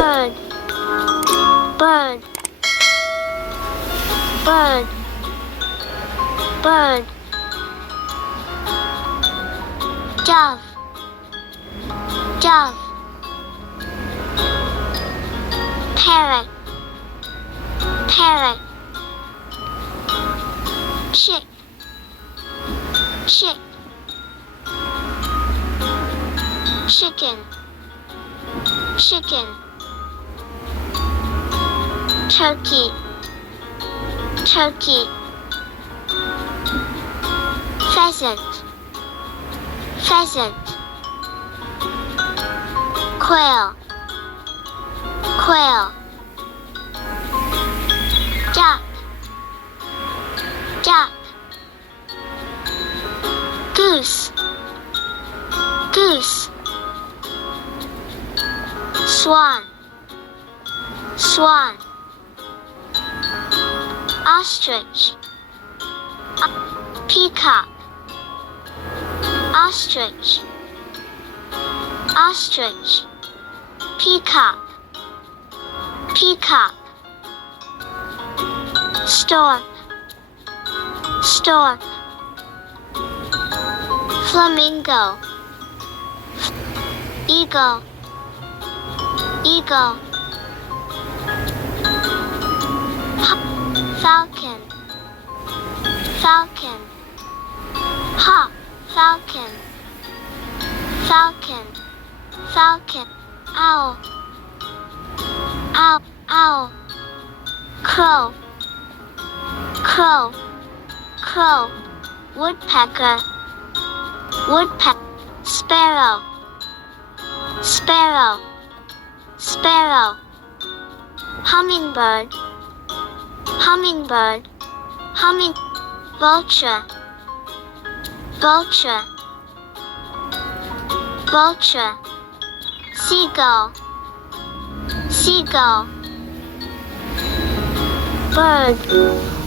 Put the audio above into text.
bird, bird, bird, bird, dove, dove, parrot, parrot, chick, chick, chicken, chicken, turkey, turkey, pheasant, pheasant, quail, quail, duck, duck, goose, goose, swan, swan, ostrich, peacock, ostrich, ostrich, peacock, peacock, stork, stork, flamingo, eagle, eagle, falcon, falcon, hawk, falcon, falcon, falcon, owl, owl, owl, crow, crow, crow, woodpecker, woodpecker, sparrow, sparrow, sparrow, hummingbird, hummingbird, humming, vulture, vulture, vulture, seagull, seagull, bird.